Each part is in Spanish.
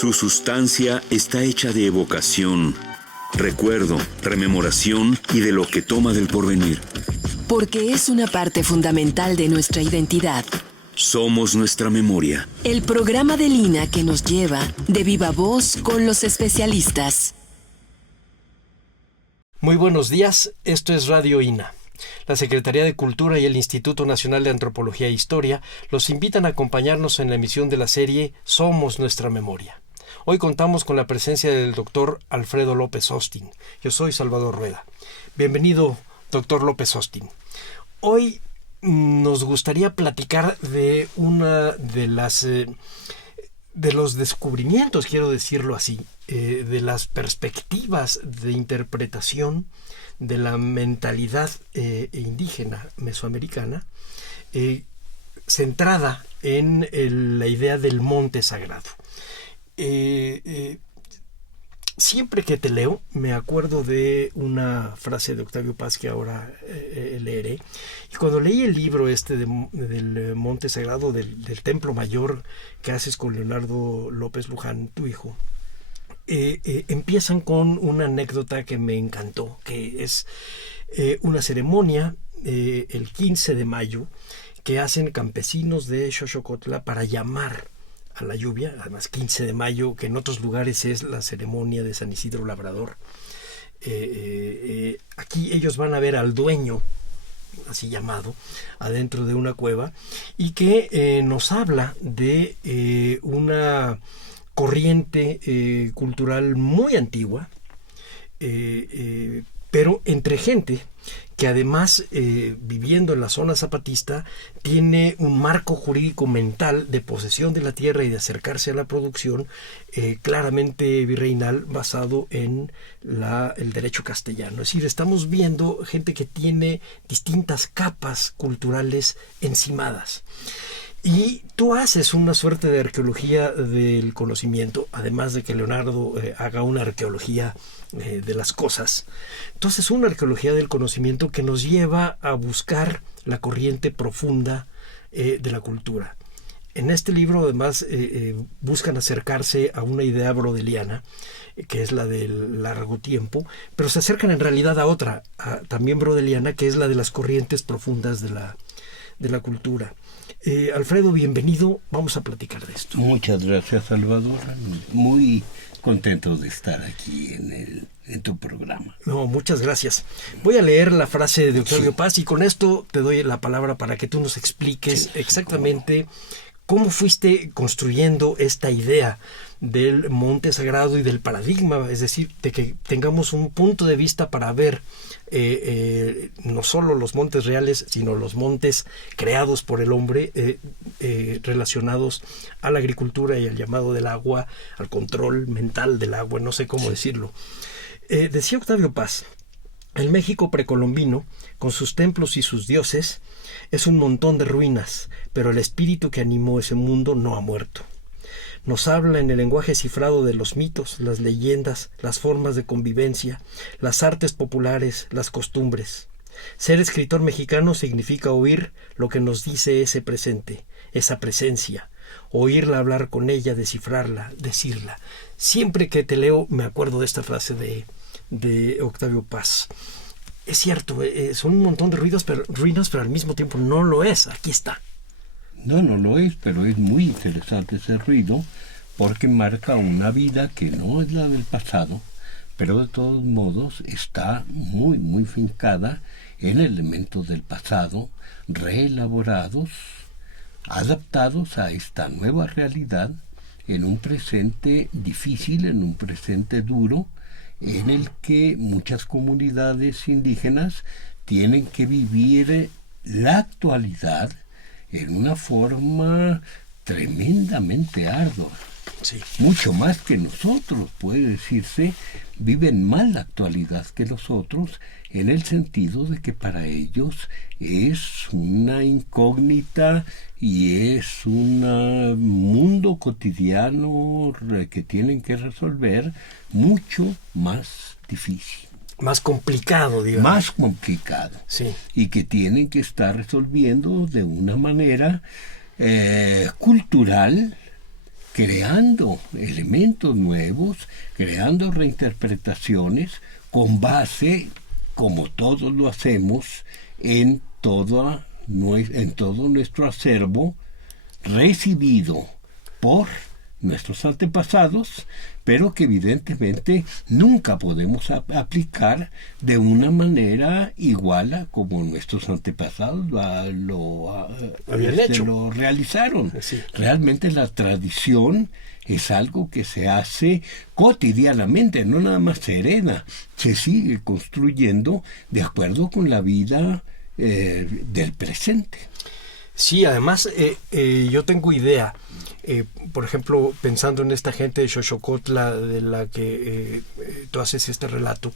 Su sustancia está hecha de evocación, recuerdo, rememoración y de lo que toma del porvenir. Porque es una parte fundamental de nuestra identidad. Somos nuestra memoria. El programa de Lina que nos lleva de viva voz con los especialistas. Muy buenos días, esto es Radio INA. La Secretaría de Cultura y el Instituto Nacional de Antropología e Historia los invitan a acompañarnos en la emisión de la serie Somos Nuestra Memoria. Hoy contamos con la presencia del doctor Alfredo López Austin. Yo soy Salvador Rueda. Bienvenido, doctor López Austin. Hoy nos gustaría platicar de una de los descubrimientos, quiero decirlo así, de las perspectivas de interpretación de la mentalidad indígena mesoamericana, centrada en la idea del monte sagrado. Siempre que te leo, me acuerdo de una frase de Octavio Paz que ahora leeré. Y cuando leí el libro del Monte Sagrado, del Templo Mayor que haces con Leonardo López Luján, tu hijo, empiezan con una anécdota que me encantó, que es una ceremonia el 15 de mayo que hacen campesinos de Xochocotla para llamar a la lluvia. Además, 15 de mayo, que en otros lugares es la ceremonia de San Isidro Labrador. Aquí ellos van a ver al dueño, así llamado, adentro de una cueva, y que nos habla de una corriente cultural muy antigua, pero entre gente que además, viviendo en la zona zapatista, tiene un marco jurídico mental de posesión de la tierra y de acercarse a la producción claramente virreinal, basado en el derecho castellano. Es decir, estamos viendo gente que tiene distintas capas culturales encimadas. Y tú haces una suerte de arqueología del conocimiento, además de que Leonardo haga una arqueología de las cosas. Entonces, una arqueología del conocimiento que nos lleva a buscar la corriente profunda de la cultura. En este libro, además, buscan acercarse a una idea brodeliana, que es la del largo tiempo, pero se acercan en realidad a otra, también brodeliana, que es la de las corrientes profundas de la cultura. Alfredo, bienvenido. Vamos a platicar de esto. Muchas gracias, Salvador. Muy contento de estar aquí en tu programa. No, muchas gracias. Voy a leer la frase de Octavio Paz y con esto te doy la palabra para que tú nos expliques exactamente cómo fuiste construyendo esta idea del monte sagrado y del paradigma, es decir, de que tengamos un punto de vista para ver no solo los montes reales, sino los montes creados por el hombre, relacionados a la agricultura y al llamado del agua, al control mental del agua, no sé cómo decirlo. Decía Octavio Paz: el México precolombino, con sus templos y sus dioses, es un montón de ruinas, pero el espíritu que animó ese mundo no ha muerto. Nos habla en el lenguaje cifrado de los mitos, las leyendas, las formas de convivencia, las artes populares, las costumbres. Ser escritor mexicano significa oír lo que nos dice ese presente, esa presencia, oírla hablar con ella, descifrarla, decirla. Siempre que te leo me acuerdo de esta frase de Octavio Paz. Es cierto, son un montón de ruinas, pero al mismo tiempo no lo es. Aquí está. No lo es, pero es muy interesante ese ruido porque marca una vida que no es la del pasado, pero de todos modos está muy, muy fincada en elementos del pasado, reelaborados, adaptados a esta nueva realidad, en un presente difícil, en un presente duro, en el que muchas comunidades indígenas tienen que vivir la actualidad en una forma tremendamente ardua. Sí. Mucho más que nosotros, puede decirse, viven más la actualidad que los otros, en el sentido de que para ellos es una incógnita y es un mundo cotidiano que tienen que resolver mucho más difícil. Más complicado, digamos. Más complicado. Sí. Y que tienen que estar resolviendo de una manera cultural, creando elementos nuevos, creando reinterpretaciones con base, como todos lo hacemos, en todo nuestro acervo recibido por nuestros antepasados, pero que evidentemente nunca podemos aplicar de una manera igual a como nuestros antepasados lo realizaron. Sí. Realmente la tradición es algo que se hace cotidianamente, no nada más se hereda, se sigue construyendo de acuerdo con la vida del presente. Sí, además yo tengo idea, por ejemplo, pensando en esta gente de Xochocotla de la que tú haces este relato,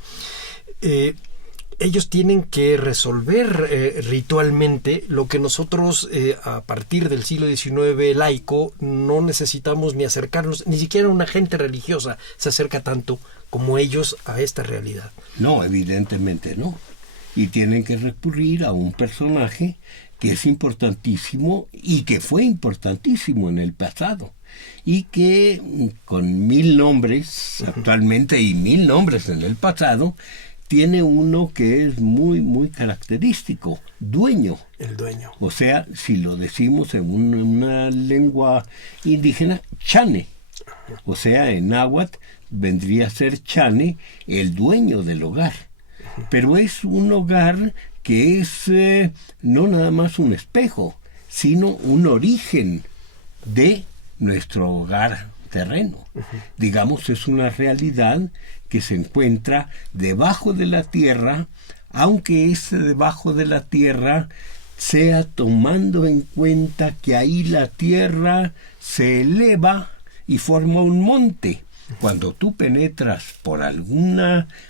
ellos tienen que resolver ritualmente lo que nosotros a partir del siglo XIX laico no necesitamos ni acercarnos, ni siquiera una gente religiosa se acerca tanto como ellos a esta realidad. No, evidentemente no. Y tienen que recurrir a un personaje que es importantísimo y que fue importantísimo en el pasado y que con 1000 nombres actualmente y 1000 nombres en el pasado tiene uno que es muy muy característico, dueño. El dueño. O sea, si lo decimos en una lengua indígena, chane. O sea, en náhuatl vendría a ser chane, el dueño del hogar. Pero es un hogar que es no nada más un espejo, sino un origen de nuestro hogar terreno. Digamos, es una realidad que se encuentra debajo de la tierra, aunque ese debajo de la tierra sea tomando en cuenta que ahí la tierra se eleva y forma un monte. Cuando tú penetras por algún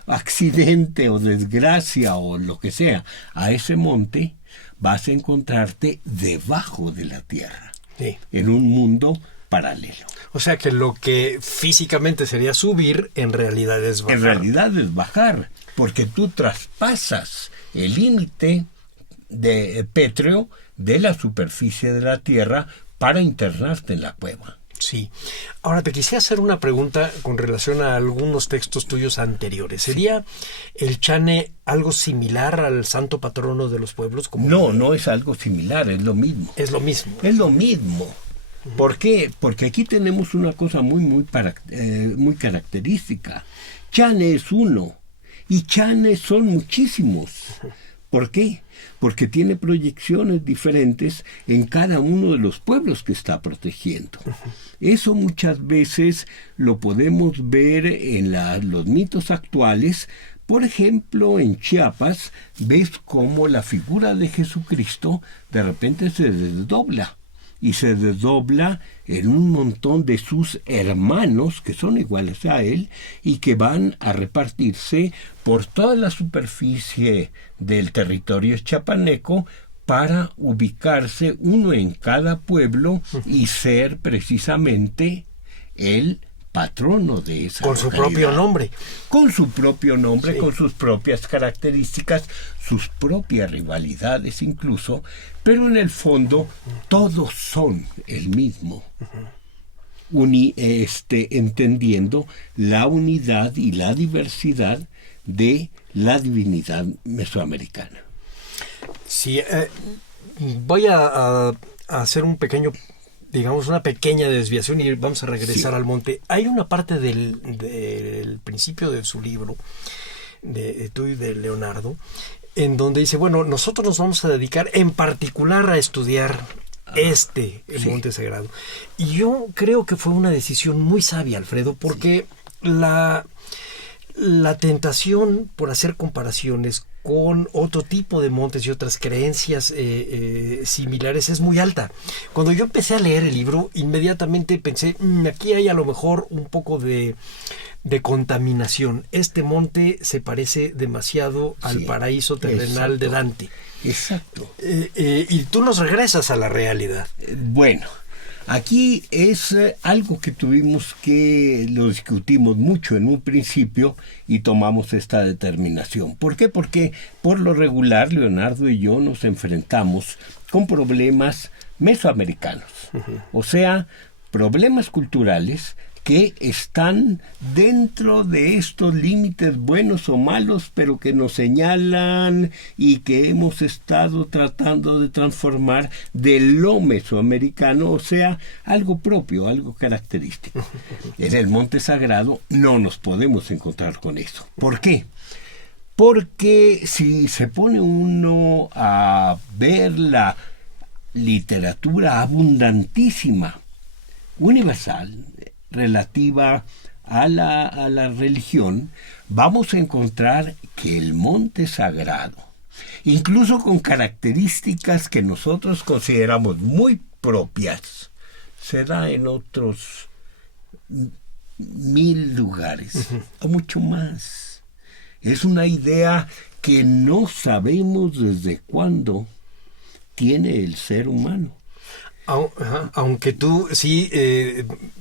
accidente o desgracia o lo que sea a ese monte, vas a encontrarte debajo de la tierra, Sí. en un mundo paralelo. O sea que lo que físicamente sería subir, en realidad es bajar. En realidad es bajar, porque tú traspasas el límite pétreo de la superficie de la tierra para internarte en la cueva. Sí. Ahora te quisiera hacer una pregunta con relación a algunos textos tuyos anteriores. ¿Sería el chane algo similar al santo patrono de los pueblos? No es algo similar, es lo mismo. Es lo mismo. Es lo mismo. ¿Por qué? Porque aquí tenemos una cosa muy característica. Chane es uno y chanes son muchísimos. ¿Por qué? Porque tiene proyecciones diferentes en cada uno de los pueblos que está protegiendo. Eso muchas veces lo podemos ver en los mitos actuales. Por ejemplo, en Chiapas ves cómo la figura de Jesucristo de repente se desdobla. Y se desdobla en un montón de sus hermanos que son iguales a él y que van a repartirse por toda la superficie del territorio chiapaneco para ubicarse uno en cada pueblo y ser precisamente el patrono de esa Con su localidad. propio nombre. Con su propio nombre, sí. Con sus propias características, sus propias rivalidades incluso, pero en el fondo todos son el mismo. Entendiendo la unidad y la diversidad de la divinidad mesoamericana. Sí, voy a hacer un pequeño, digamos, una pequeña desviación y vamos a regresar al monte. Hay una parte del principio de su libro, de tú y de Leonardo, en donde dice, bueno, nosotros nos vamos a dedicar en particular a estudiar el Monte Sagrado. Y yo creo que fue una decisión muy sabia, Alfredo, porque la tentación por hacer comparaciones con otro tipo de montes y otras creencias similares es muy alta. Cuando yo empecé a leer el libro, inmediatamente pensé, aquí hay a lo mejor un poco de contaminación. Este monte se parece demasiado al paraíso terrenal de Dante. Exacto. Y tú nos regresas a la realidad. Bueno, aquí es algo que lo discutimos mucho en un principio y tomamos esta determinación. ¿Por qué? Porque por lo regular Leonardo y yo nos enfrentamos con problemas mesoamericanos. O sea, problemas culturales que están dentro de estos límites buenos o malos, pero que nos señalan y que hemos estado tratando de transformar de lo mesoamericano, o sea, algo propio, algo característico. En el Monte Sagrado no nos podemos encontrar con eso. ¿Por qué? Porque si se pone uno a ver la literatura abundantísima, universal, relativa a la religión, vamos a encontrar que el Monte Sagrado, incluso con características que nosotros consideramos muy propias, se da en otros 1000 lugares, o mucho más. Es una idea que no sabemos desde cuándo tiene el ser humano. Aunque tú sí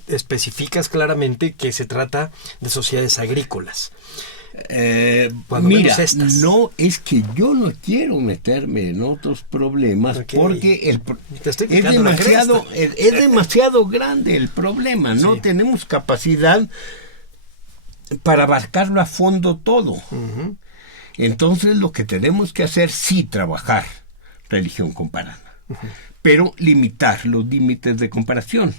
especificas claramente que se trata de sociedades agrícolas. Mira, no, es que yo no quiero meterme en otros problemas, porque es demasiado grande el problema. No tenemos capacidad para abarcarlo a fondo todo. Uh-huh. Entonces lo que tenemos que hacer, sí, trabajar religión comparada. Uh-huh. Pero limitar los límites de comparación.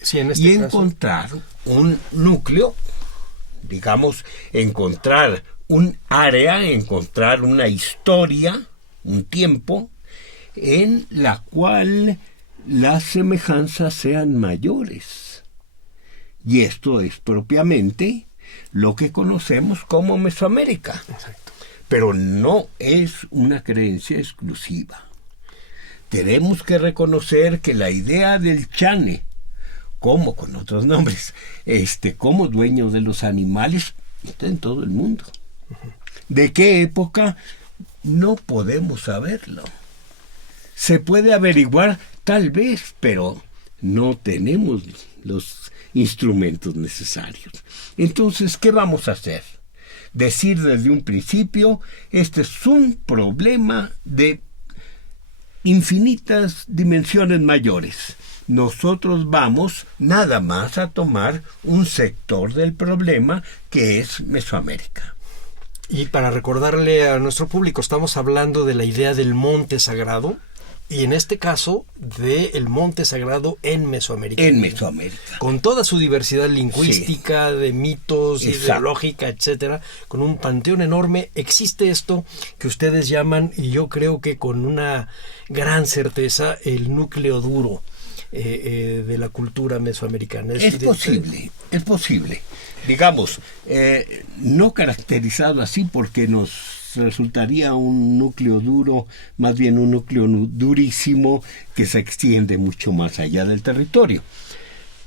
Sí, en este y encontrar un núcleo, digamos, encontrar un área, encontrar una historia, un tiempo, en la cual las semejanzas sean mayores. Y esto es propiamente lo que conocemos como Mesoamérica. Exacto. Pero no es una creencia exclusiva. Tenemos que reconocer que la idea del Chane, como con otros nombres, como dueño de los animales, está en todo el mundo. ¿De qué época? No podemos saberlo. Se puede averiguar tal vez, pero no tenemos los instrumentos necesarios. Entonces, ¿qué vamos a hacer? Decir desde un principio, este es un problema de infinitas dimensiones mayores. Nosotros vamos nada más a tomar un sector del problema que es Mesoamérica. Y para recordarle a nuestro público, estamos hablando de la idea del Monte Sagrado, y en este caso del Monte Sagrado en Mesoamérica. En Mesoamérica. Con toda su diversidad lingüística, sí, de mitos, ideológica, etcétera, con un panteón enorme. Existe esto que ustedes llaman, y yo creo que con una gran certeza, el núcleo duro de la cultura mesoamericana. Es posible. Digamos, no caracterizado así porque nos resultaría un núcleo duro, más bien un núcleo durísimo que se extiende mucho más allá del territorio.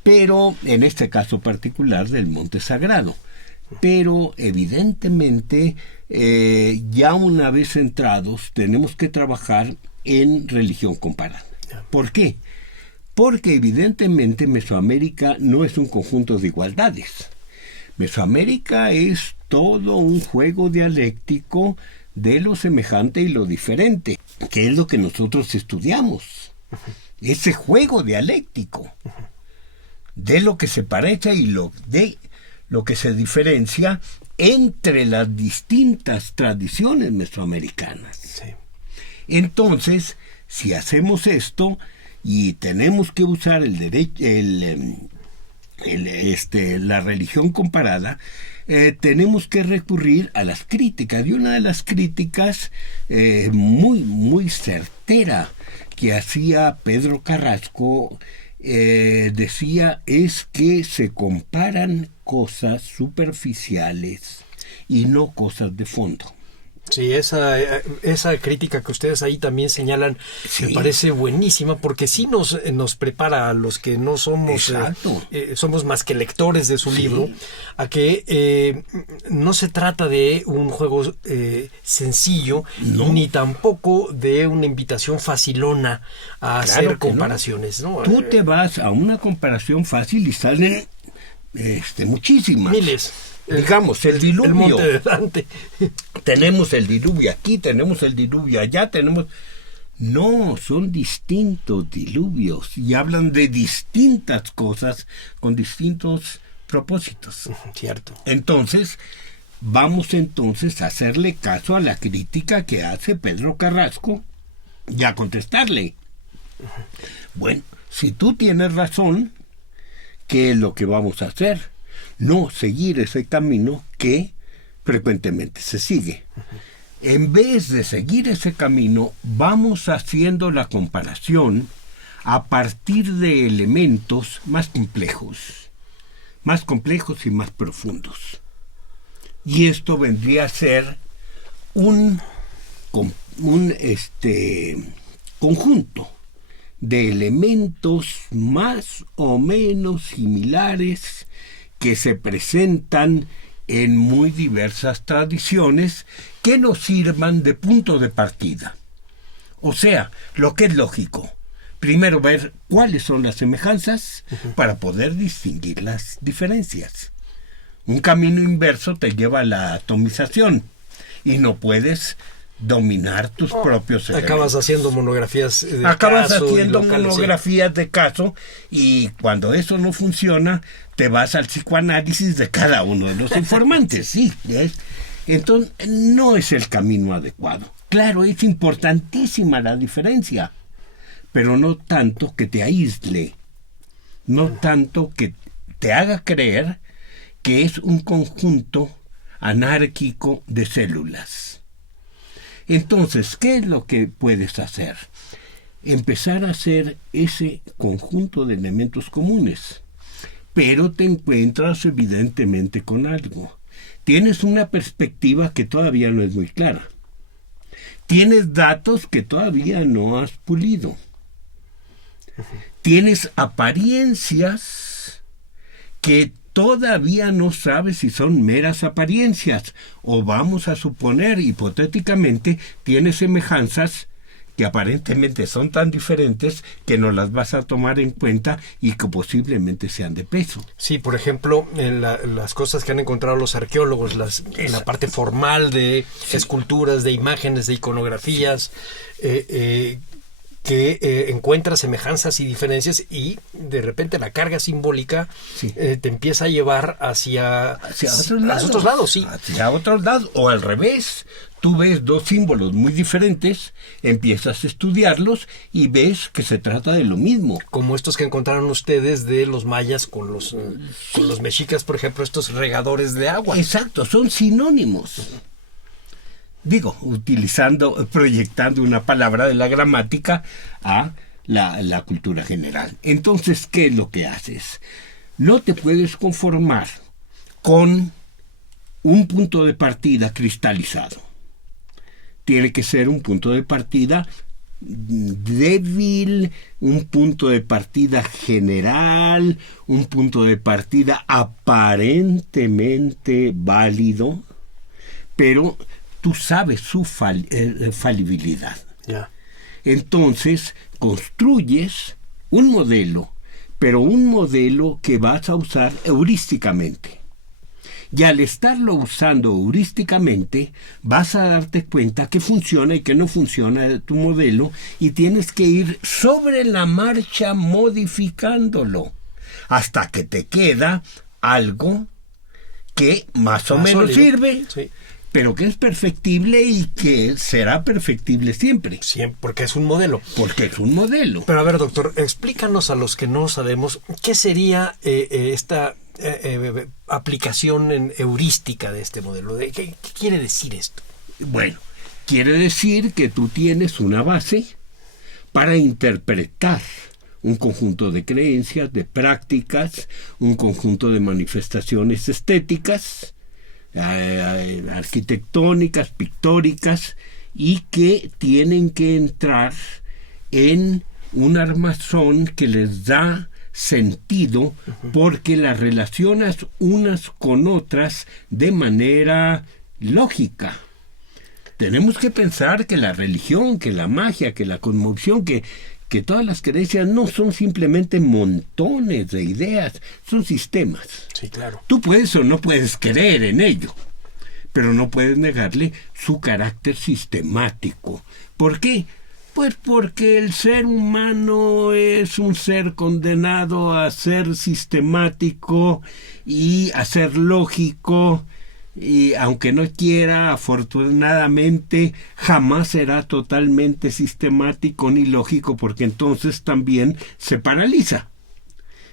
Pero en este caso particular del Monte Sagrado. Pero evidentemente ya una vez entrados tenemos que trabajar en religión comparada. ¿Por qué? Porque evidentemente Mesoamérica no es un conjunto de igualdades. Mesoamérica es todo un juego dialéctico de lo semejante y lo diferente, que es lo que nosotros estudiamos. Ese juego dialéctico de lo que se parece y de lo que se diferencia entre las distintas tradiciones mesoamericanas. Sí. Entonces, si hacemos esto y tenemos que usar la religión comparada, tenemos que recurrir a las críticas. Y una de las críticas muy, muy certera que hacía Pedro Carrasco, decía, es que se comparan cosas superficiales y no cosas de fondo. Sí, esa crítica que ustedes ahí también señalan, sí, me parece buenísima, porque sí nos prepara a los que no somos somos más que lectores de su libro, a que no se trata de un juego sencillo, ni tampoco de una invitación facilona a hacer comparaciones, ¿no? Tú te vas a una comparación fácil y salen muchísimas. Miles. Digamos, el diluvio. El monte de Dante. Tenemos el diluvio aquí, tenemos el diluvio allá, tenemos... No, son distintos diluvios y hablan de distintas cosas con distintos propósitos. Cierto. Entonces, vamos a hacerle caso a la crítica que hace Pedro Carrasco y a contestarle. Bueno, si tú tienes razón, ¿qué es lo que vamos a hacer? No seguir ese camino que frecuentemente se sigue. En vez de seguir ese camino, vamos haciendo la comparación a partir de elementos más complejos y más profundos. Y esto vendría a ser un conjunto de elementos más o menos similares que se presentan en muy diversas tradiciones que nos sirvan de punto de partida. O sea, lo que es lógico, primero ver cuáles son las semejanzas para poder distinguir las diferencias. Un camino inverso te lleva a la atomización y no puedes dominar tus propios elementos. Acabas haciendo monografías de monografías de caso, y cuando eso no funciona te vas al psicoanálisis de cada uno de los informantes. Sí, entonces no es el camino adecuado. Claro, es importantísima la diferencia, pero no tanto que te aísle, no tanto que te haga creer que es un conjunto anárquico de células. Entonces, ¿qué es lo que puedes hacer? Empezar a hacer ese conjunto de elementos comunes, pero te encuentras evidentemente con algo. Tienes una perspectiva que todavía no es muy clara. Tienes datos que todavía no has pulido. Tienes apariencias que todavía no sabes si son meras apariencias, o vamos a suponer hipotéticamente tienes semejanzas que aparentemente son tan diferentes que no las vas a tomar en cuenta y que posiblemente sean de peso. Sí, por ejemplo, en las cosas que han encontrado los arqueólogos, en la parte formal de esculturas, de imágenes, de iconografías, que encuentra semejanzas y diferencias, y de repente la carga simbólica te empieza a llevar hacia otros lados, sí. Hacia otros lados, o al revés. Tú ves dos símbolos muy diferentes, empiezas a estudiarlos y ves que se trata de lo mismo. Como estos que encontraron ustedes de los mayas con los mexicas, por ejemplo, estos regadores de agua. Exacto, son sinónimos. Digo, proyectando una palabra de la gramática a la cultura general. Entonces, ¿qué es lo que haces? No te puedes conformar con un punto de partida cristalizado. Tiene que ser un punto de partida débil, un punto de partida general, un punto de partida aparentemente válido, pero tú sabes su falibilidad. Yeah. Entonces, construyes un modelo, pero un modelo que vas a usar heurísticamente. Y al estarlo usando heurísticamente, vas a darte cuenta que funciona y que no funciona tu modelo, y tienes que ir sobre la marcha modificándolo hasta que te queda algo que más o menos sirve, sí, pero que es perfectible y que será perfectible siempre. Siempre, porque es un modelo. Porque es un modelo. Pero a ver, doctor, explícanos a los que no sabemos qué sería esta aplicación heurística de este modelo. ¿Qué quiere decir esto? Bueno, quiere decir que tú tienes una base para interpretar un conjunto de creencias, de prácticas, un conjunto de manifestaciones estéticas, arquitectónicas, pictóricas, y que tienen que entrar en un armazón que les da sentido, porque las relacionas unas con otras de manera lógica. Tenemos que pensar que la religión, que la magia, que la cosmovisión, que todas las creencias no son simplemente montones de ideas, son sistemas. Sí, claro. Tú puedes o no puedes creer en ello, pero no puedes negarle su carácter sistemático. ¿Por qué? Pues porque el ser humano es un ser condenado a ser sistemático y a ser lógico, y aunque no quiera, afortunadamente jamás será totalmente sistemático ni lógico, porque entonces también se paraliza.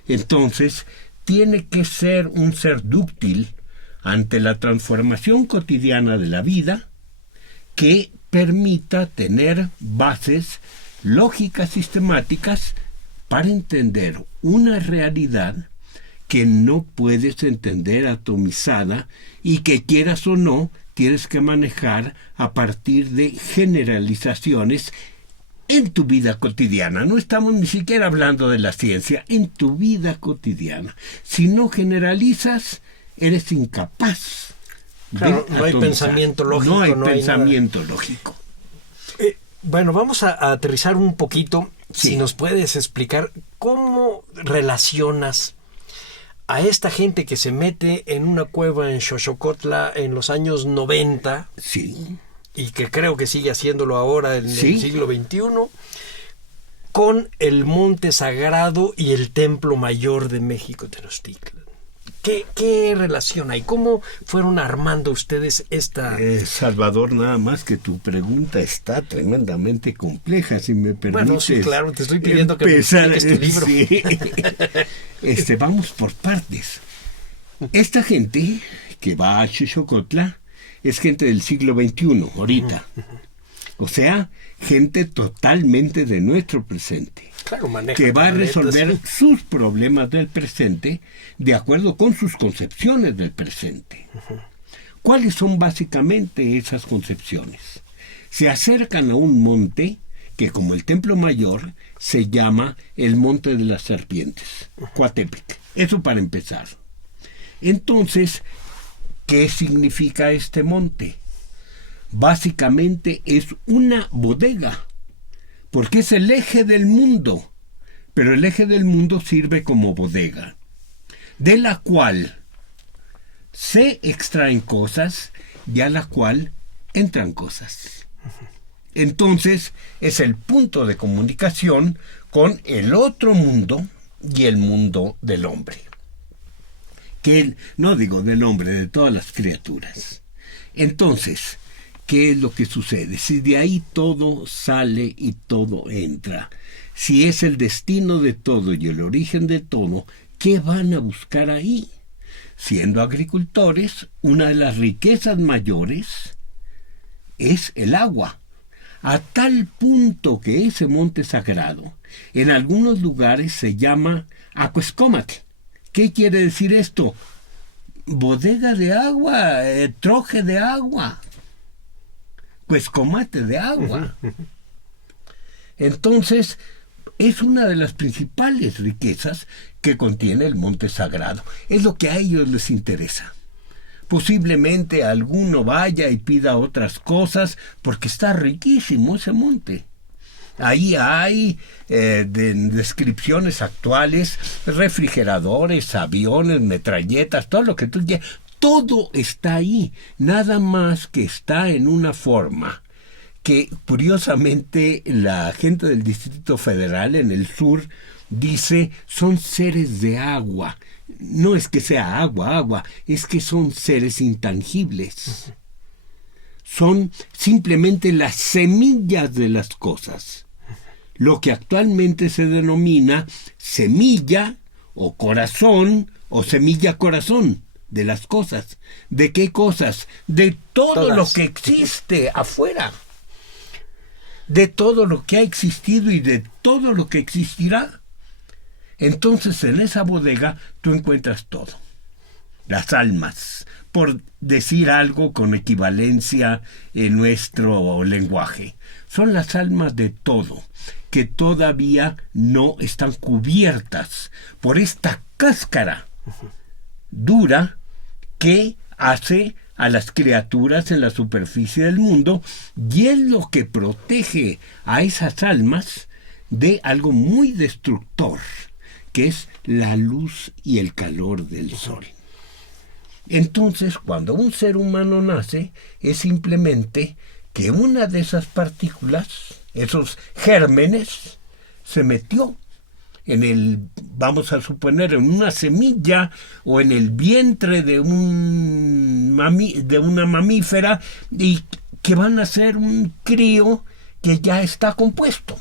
Entonces tiene que ser un ser dúctil ante la transformación cotidiana de la vida, que permita tener bases lógicas sistemáticas para entender una realidad que no puedes entender atomizada y que, quieras o no, tienes que manejar a partir de generalizaciones en tu vida cotidiana. No estamos ni siquiera hablando de la ciencia, en tu vida cotidiana. Si no generalizas, eres incapaz. Claro, no hay pensamiento lógico. No hay pensamiento lógico. Bueno, vamos a aterrizar un poquito. Sí. Si nos puedes explicar cómo relacionas a esta gente que se mete en una cueva en Xochocotla en los años 90, Sí. y que creo que sigue haciéndolo ahora en Sí. el siglo XXI, con el Monte Sagrado y el Templo Mayor de México, Tenochtitlan. ¿Qué relación hay? ¿Cómo fueron armando ustedes esta...? Salvador, nada más que tu pregunta está tremendamente compleja, si me permites. Bueno, sí, claro, te estoy pidiendo que me expliques tu libro. Sí. Vamos por partes. Esta gente que va a Xochocotla es gente del siglo XXI, ahorita. O sea, gente totalmente de nuestro presente. Claro, maneja Que va a maletas, resolver sí. sus problemas del presente de acuerdo con sus concepciones del presente. ¿Cuáles son básicamente esas concepciones? Se acercan a un monte que, como el Templo Mayor, se llama el Monte de las Serpientes, Coatepec. Eso para empezar. Entonces, ¿qué significa este monte? Básicamente es una bodega, porque es el eje del mundo, pero el eje del mundo sirve como bodega, de la cual se extraen cosas y a la cual entran cosas. Entonces es el punto de comunicación con el otro mundo y el mundo del hombre. Que no digo del hombre, de todas las criaturas. Entonces, ¿qué es lo que sucede? Si de ahí todo sale y todo entra, si es el destino de todo y el origen de todo, ¿qué van a buscar ahí? Siendo agricultores, una de las riquezas mayores es el agua, a tal punto que ese monte sagrado en algunos lugares se llama Aquescómatl. ¿Qué quiere decir esto? Bodega de agua, troje de agua, cuescomate de agua. Entonces, es una de las principales riquezas que contiene el monte sagrado. Es lo que a ellos les interesa. Posiblemente alguno vaya y pida otras cosas porque está riquísimo ese monte. Ahí hay descripciones actuales, refrigeradores, aviones, metralletas, todo lo que tú quieras. Todo está ahí, nada más que está en una forma que, curiosamente, la gente del Distrito Federal en el sur dice son seres de agua. No es que sea agua, es que son seres intangibles. Son simplemente las semillas de las cosas. Lo que actualmente se denomina semilla o corazón o semilla corazón de las cosas. ¿De qué cosas? De todo lo que existe afuera. De todo lo que ha existido y de todo lo que existirá. Entonces, en esa bodega tú encuentras todo. Las almas, por decir algo con equivalencia en nuestro lenguaje. Son las almas de todo, que todavía no están cubiertas por esta cáscara dura que hace a las criaturas en la superficie del mundo, y es lo que protege a esas almas de algo muy destructor, que es la luz y el calor del sol. Entonces, cuando un ser humano nace, es simplemente que una de esas partículas esos gérmenes, se metió vamos a suponer, en una semilla o en el vientre de una mamífera, y que van a ser un crío que ya está compuesto.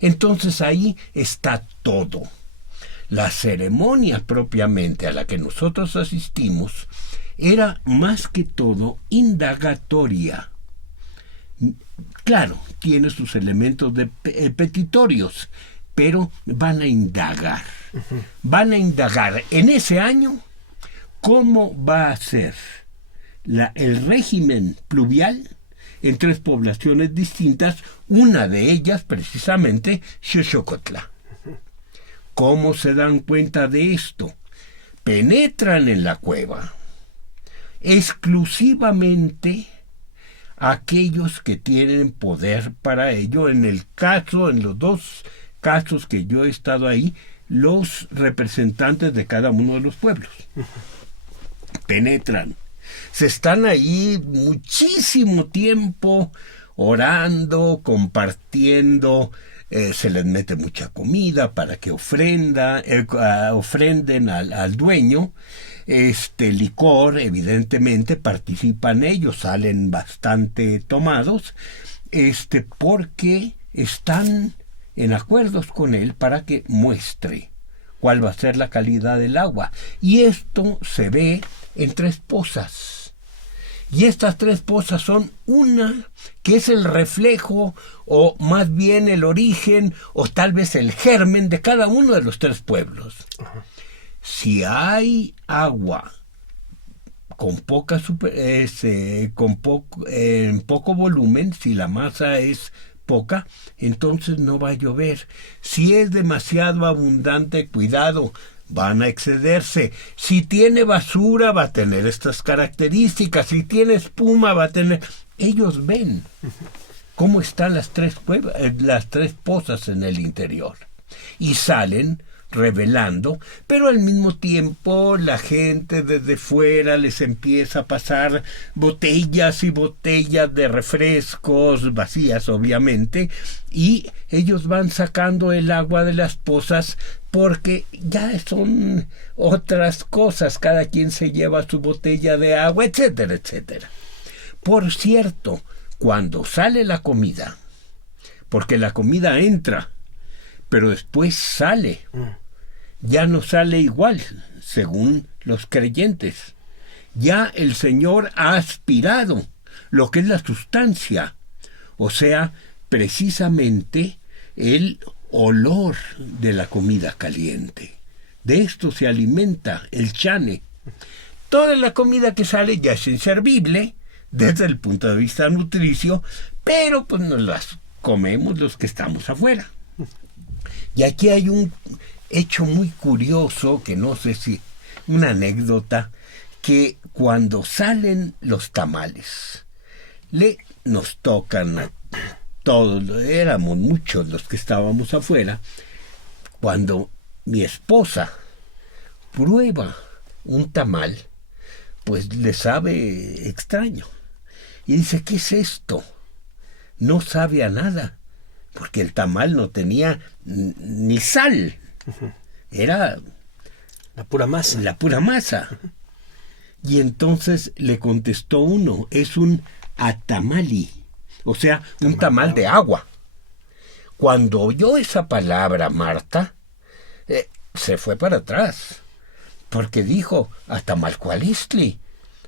Entonces ahí está todo. La ceremonia propiamente a la que nosotros asistimos era más que todo indagatoria. Claro, tiene sus elementos petitorios, pero van a indagar. Van a indagar en ese año cómo va a ser el régimen pluvial en 3 poblaciones distintas, una de ellas precisamente Xochocotla. ¿Cómo se dan cuenta de esto? Penetran en la cueva exclusivamente aquellos que tienen poder para ello. En los 2 casos que yo he estado ahí, los representantes de cada uno de los pueblos penetran. Se están ahí muchísimo tiempo orando, compartiendo, se les mete mucha comida para que ofrenden al dueño. Licor, evidentemente, participan ellos, salen bastante tomados, porque están en acuerdos con él para que muestre cuál va a ser la calidad del agua. Y esto se ve en 3 pozas. Y estas 3 pozas son una que es el reflejo, o más bien el origen, o tal vez el germen de cada uno de los 3 pueblos. Ajá. Si hay agua con poco volumen, si la masa es poca, entonces no va a llover. Si es demasiado abundante, cuidado, van a excederse. Si tiene basura, va a tener estas características. Si tiene espuma, va a tener... Ellos ven cómo están las 3 pozas en el interior, y salen revelando, pero al mismo tiempo la gente desde fuera les empieza a pasar botellas y botellas de refrescos, vacías obviamente, y ellos van sacando el agua de las pozas porque ya son otras cosas, cada quien se lleva su botella de agua, etcétera, etcétera. Por cierto, cuando sale la comida, porque la comida entra, pero después sale, ya no sale igual, según los creyentes. Ya el Señor ha aspirado lo que es la sustancia, o sea, precisamente el olor de la comida caliente. De esto se alimenta el chane. Toda la comida que sale ya es inservible desde el punto de vista nutricio, pero pues nos las comemos los que estamos afuera. Y aquí hay un hecho muy curioso, que no sé si una anécdota, que cuando salen los tamales, nos tocan a todos, éramos muchos los que estábamos afuera, cuando mi esposa prueba un tamal, pues le sabe extraño. Y dice, ¿qué es esto? No sabe a nada, porque el tamal no tenía ni sal. Era la pura masa. La pura masa. Y entonces le contestó uno, es un atamali, o sea, un tamal de agua. Cuando oyó esa palabra, Marta, se fue para atrás, porque dijo, Atamalcualistli.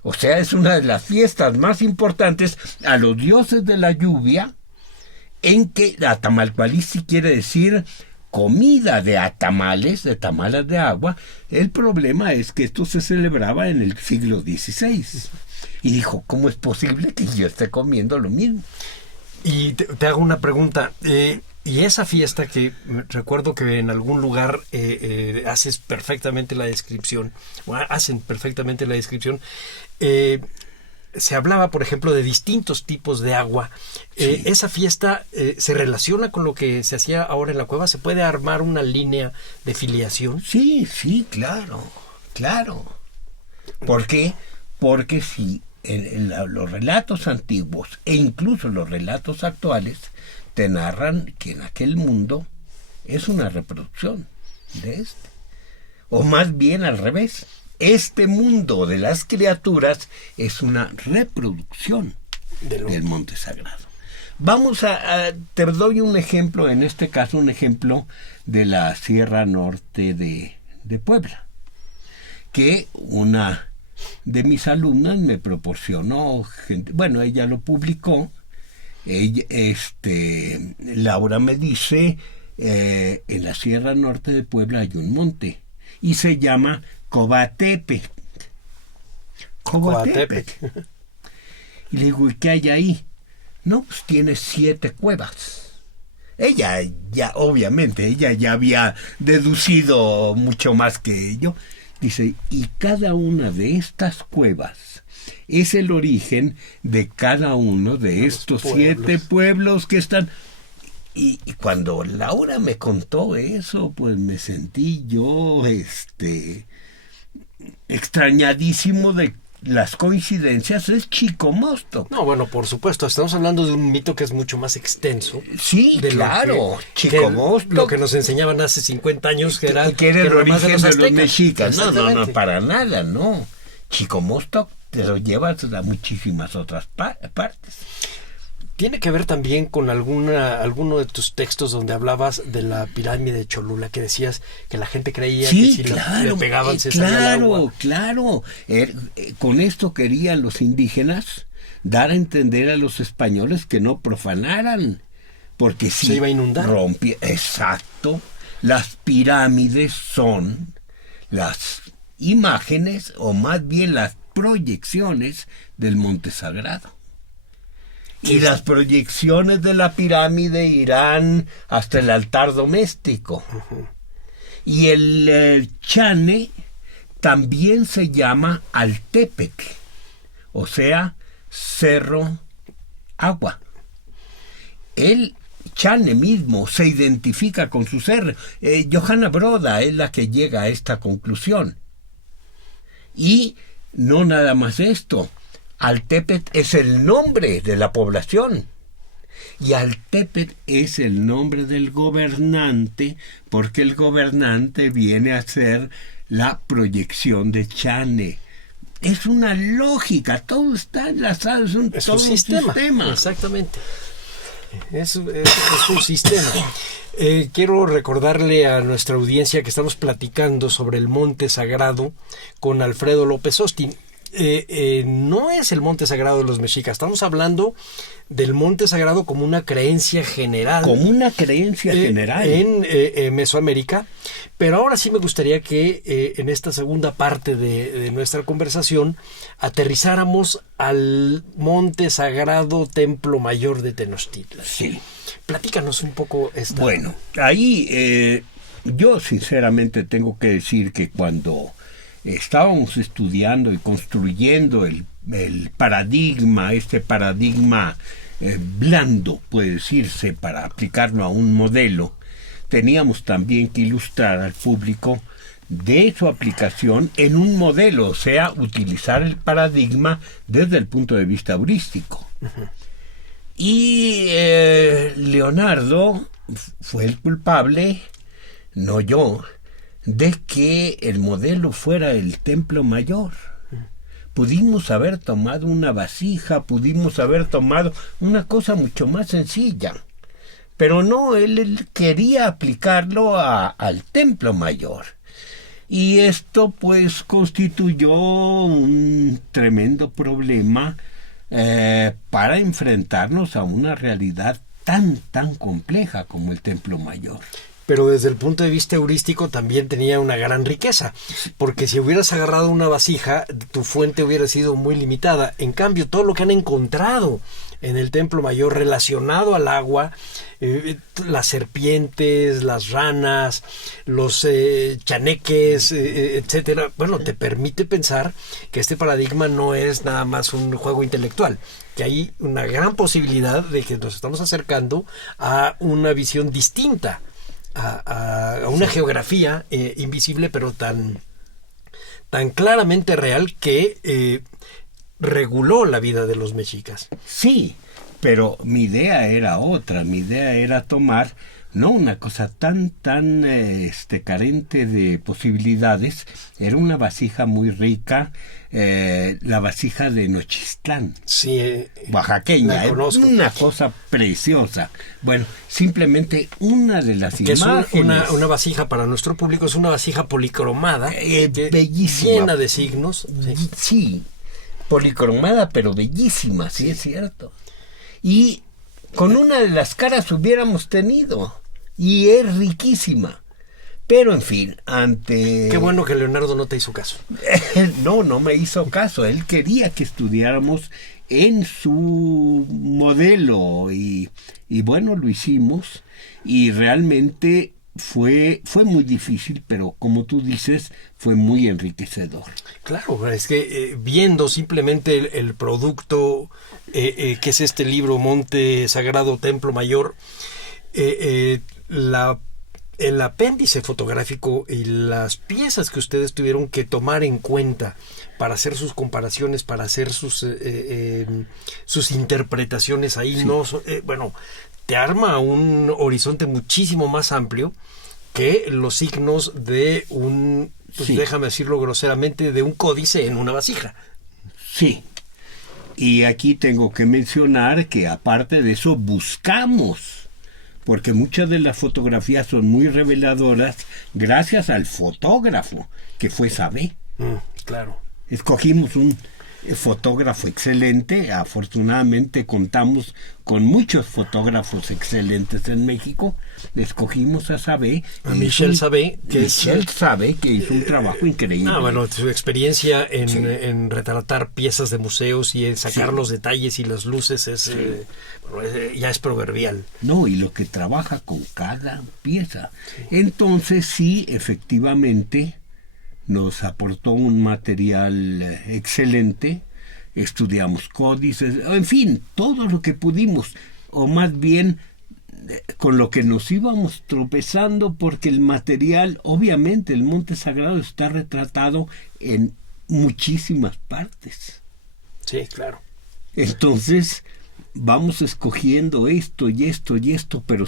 O sea, es una de las fiestas más importantes a los dioses de la lluvia, en que Atamalcualistli quiere decir comida de atamales, de tamales de agua. El problema es que esto se celebraba en el siglo XVI. Y dijo, ¿cómo es posible que yo esté comiendo lo mismo? Y te hago una pregunta. Y esa fiesta que recuerdo que en algún lugar haces perfectamente la descripción, hacen perfectamente la descripción, se hablaba, por ejemplo, de distintos tipos de agua. Sí. ¿Esa fiesta se relaciona con lo que se hacía ahora en la cueva? ¿Se puede armar una línea de filiación? Sí, claro. ¿Por qué? Porque si los relatos antiguos e incluso los relatos actuales te narran que en aquel mundo es una reproducción de este. O más bien al revés. Este mundo de las criaturas es una reproducción del monte sagrado. Te doy un ejemplo, en este caso un ejemplo de la Sierra Norte de Puebla, que una de mis alumnas me proporcionó, bueno, ella lo publicó, Laura me dice, en la Sierra Norte de Puebla hay un monte, y se llama Coatepec. Y le digo, ¿y qué hay ahí? No, pues tiene 7 cuevas. Ella ya había deducido mucho más que yo. Dice, y cada una de estas cuevas es el origen de cada uno de estos 7 pueblos que están... Y cuando Laura me contó eso, pues me sentí yo extrañadísimo de las coincidencias. Es Chicomostoc. No, bueno, por supuesto, estamos hablando de un mito que es mucho más extenso. Sí, claro, Chicomostoc. Lo que nos enseñaban hace 50 años que era el origen de los mexicas. No, para nada, no. Chicomostoc te lo llevas a muchísimas otras partes. Tiene que ver también con alguno de tus textos donde hablabas de la pirámide de Cholula, que decías que la gente creía que si le pegaban se salía el agua. Claro. Con esto querían los indígenas dar a entender a los españoles que no profanaran, porque si se iba a inundar. Exacto. Las pirámides son las imágenes, o más bien las proyecciones del monte sagrado. Y las proyecciones de la pirámide irán hasta el altar doméstico. Uh-huh. Y el Chane también se llama Altepec, o sea, cerro agua. El Chane mismo se identifica con su cerro. Johanna Broda es la que llega a esta conclusión. Y no nada más esto. Altepet es el nombre de la población y Altepet es el nombre del gobernante, porque el gobernante viene a ser la proyección de Chane. Es una lógica, todo está enlazado, es un sistema. Exactamente. Es un sistema. Quiero recordarle a nuestra audiencia que estamos platicando sobre el monte sagrado con Alfredo López Austin. No es el monte sagrado de los mexicas, estamos hablando del monte sagrado como una creencia general. En Mesoamérica. Pero ahora sí me gustaría que en esta segunda parte de nuestra conversación aterrizáramos al monte sagrado Templo Mayor de Tenochtitlan. Sí. Platícanos un poco esta. Bueno, ahí yo sinceramente tengo que decir que cuando estábamos estudiando y construyendo el paradigma, blando, puede decirse, para aplicarlo a un modelo, teníamos también que ilustrar al público de su aplicación en un modelo, o sea, utilizar el paradigma desde el punto de vista heurístico. Uh-huh. Y Leonardo fue el culpable, no yo, de que el modelo fuera el Templo Mayor. Pudimos haber tomado una vasija, pudimos haber tomado una cosa mucho más sencilla, pero no, él quería aplicarlo al Templo Mayor. Y esto pues constituyó un tremendo problema para enfrentarnos a una realidad tan compleja como el Templo Mayor. Pero desde el punto de vista heurístico también tenía una gran riqueza, porque si hubieras agarrado una vasija, tu fuente hubiera sido muy limitada. En cambio, todo lo que han encontrado en el Templo Mayor relacionado al agua, las serpientes, las ranas, los chaneques, etcétera, bueno, te permite pensar que este paradigma no es nada más un juego intelectual, que hay una gran posibilidad de que nos estamos acercando a una visión distinta, a una geografía invisible, pero tan claramente real que reguló la vida de los mexicas. Sí, pero mi idea era otra. Mi idea era tomar no una cosa tan carente de posibilidades. Era una vasija muy rica, la vasija de Nochistlán, Sí, oaxaqueña. la conozco. Una cosa preciosa. Bueno, simplemente una de las Que es imágenes. una vasija para nuestro público, es una vasija policromada, bellísima. llena de signos. Sí. Sí, policromada, pero bellísima, sí es cierto. Y con una de las caras hubiéramos tenido. Y es riquísima. Pero en fin, ante... Qué bueno que Leonardo no te hizo caso. No me hizo caso. Él quería que estudiáramos en su modelo. Y bueno, lo hicimos. Y realmente fue muy difícil, pero como tú dices, fue muy enriquecedor. Claro, es que viendo simplemente el producto que es este libro, Monte Sagrado Templo Mayor, el apéndice fotográfico y las piezas que ustedes tuvieron que tomar en cuenta para hacer sus comparaciones, para hacer sus interpretaciones ahí, sí. Bueno, te arma un horizonte muchísimo más amplio que los signos de un, pues sí, déjame decirlo groseramente, de un códice en una vasija. Sí. Y aquí tengo que mencionar que aparte de eso buscamos, porque muchas de las fotografías son muy reveladoras gracias al fotógrafo, que fue Sabé. Claro. Escogimos un fotógrafo excelente. Afortunadamente contamos con muchos fotógrafos excelentes en México. Escogimos a Sabé. A Michel Sabé, que hizo un trabajo increíble. Bueno, su experiencia en retratar piezas de museos y en sacar los detalles y las luces ya es proverbial. No, y lo que trabaja con cada pieza. Entonces sí, efectivamente, nos aportó un material excelente. Estudiamos códices, en fin, todo lo que pudimos, o más bien con lo que nos íbamos tropezando, porque el material, obviamente el Monte Sagrado está retratado en muchísimas partes. Sí, claro. Entonces vamos escogiendo esto y esto y esto, pero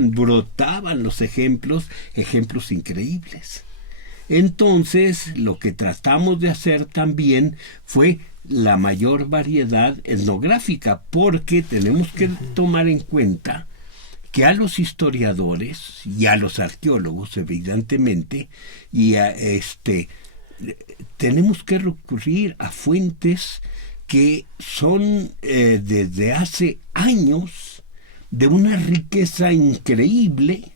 brotaban los ejemplos increíbles. Entonces, lo que tratamos de hacer también fue la mayor variedad etnográfica, porque tenemos que tomar en cuenta que a los historiadores y a los arqueólogos, evidentemente, tenemos que recurrir a fuentes que son desde hace años de una riqueza increíble,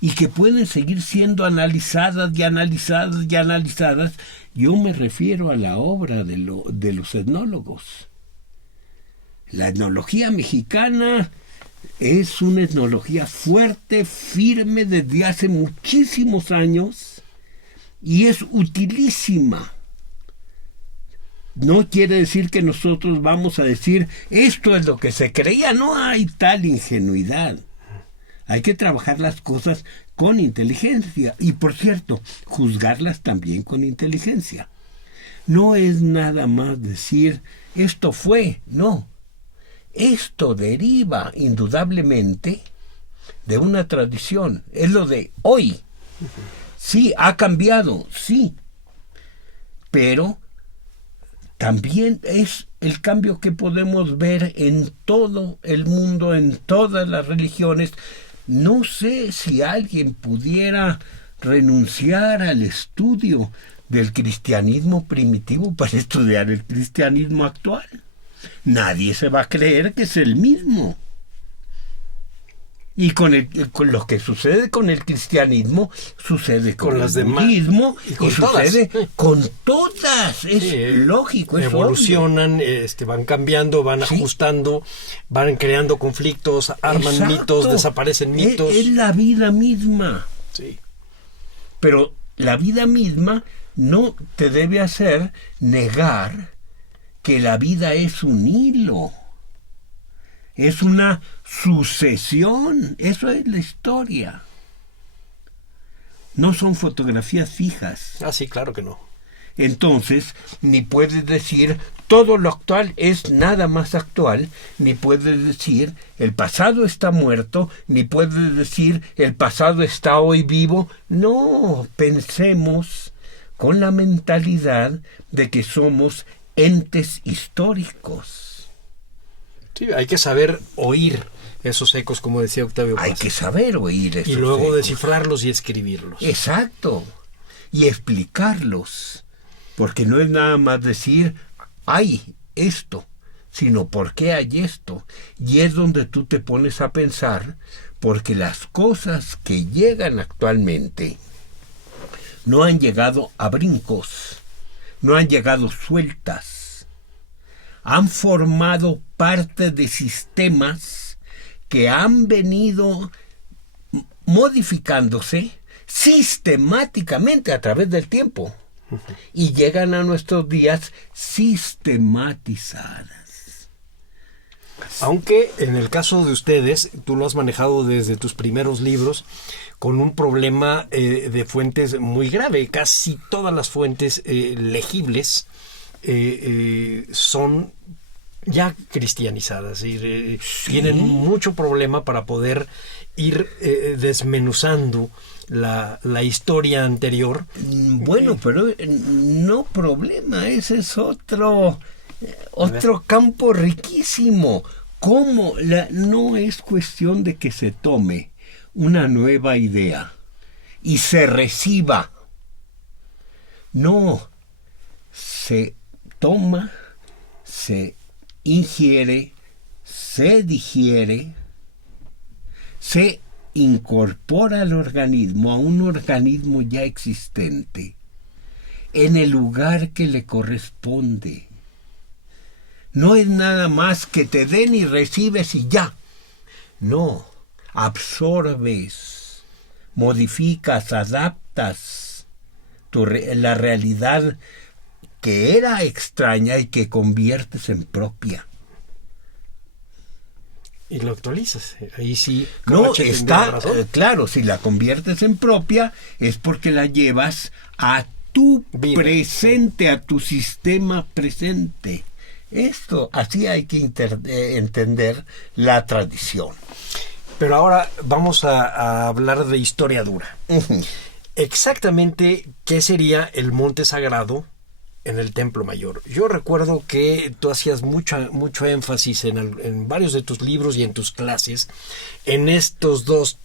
y que pueden seguir siendo analizadas y analizadas y analizadas. Yo me refiero a la obra de los etnólogos. La etnología mexicana es una etnología fuerte, firme desde hace muchísimos años, y es utilísima. No quiere decir que nosotros vamos a decir esto es lo que se creía. No hay tal ingenuidad. Hay que trabajar las cosas con inteligencia y, por cierto, juzgarlas también con inteligencia. No es nada más decir esto fue, no. Esto deriva indudablemente de una tradición. Es lo de hoy. Sí, ha cambiado, sí. Pero también es el cambio que podemos ver en todo el mundo, en todas las religiones. No sé si alguien pudiera renunciar al estudio del cristianismo primitivo para estudiar el cristianismo actual. Nadie se va a creer que es el mismo. Y con lo que sucede con el cristianismo, sucede con el budismo y sucede con todas. Es lógico, es evolucionan, obvio. Van cambiando, van ajustando, van creando conflictos, arman mitos, desaparecen mitos. Es la vida misma. Sí. Pero la vida misma no te debe hacer negar que la vida es un hilo. Es una sucesión, eso es la historia. No son fotografías fijas. Sí, claro que no. Entonces, ni puedes decir todo lo actual es nada más actual, ni puedes decir el pasado está muerto, ni puedes decir el pasado está hoy vivo. No, pensemos con la mentalidad de que somos entes históricos. Sí, hay que saber oír esos ecos, como decía Octavio Paz. Hay que saber oír esos y luego ecos. descifrarlos y escribirlos. Exacto. Y explicarlos. Porque no es nada más decir, hay esto, sino por qué hay esto. Y es donde tú te pones a pensar, porque las cosas que llegan actualmente no han llegado a brincos, no han llegado sueltas. Han formado parte de sistemas que han venido modificándose sistemáticamente a través del tiempo y llegan a nuestros días sistematizadas. Aunque en el caso de ustedes, tú lo has manejado desde tus primeros libros con un problema de fuentes muy grave. Casi todas las fuentes legibles son ya cristianizadas y tienen mucho problema para poder ir desmenuzando la historia anterior. Bueno, pero no problema, ese es otro campo riquísimo. ¿Cómo? No es cuestión de que se tome una nueva idea y se reciba. No, se toma, se ingiere, se digiere, se incorpora al organismo, a un organismo ya existente, en el lugar que le corresponde. No es nada más que te den y recibes y ya. No, absorbes, modificas, adaptas la realidad que era extraña y que conviertes en propia. Y lo actualizas. Ahí sí. No, está claro, si la conviertes en propia es porque la llevas a tu vida presente, a tu sistema presente. Esto, así hay que entender la tradición. Pero ahora vamos a hablar de historia dura. Uh-huh. Exactamente, ¿qué sería el monte sagrado en el Templo Mayor? Yo recuerdo que tú hacías mucho énfasis en varios de tus libros y en tus clases en estos dos